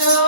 Hello.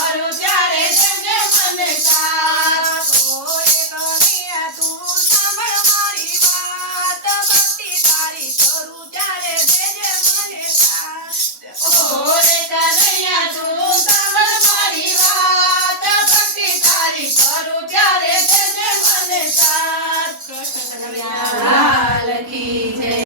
Glória a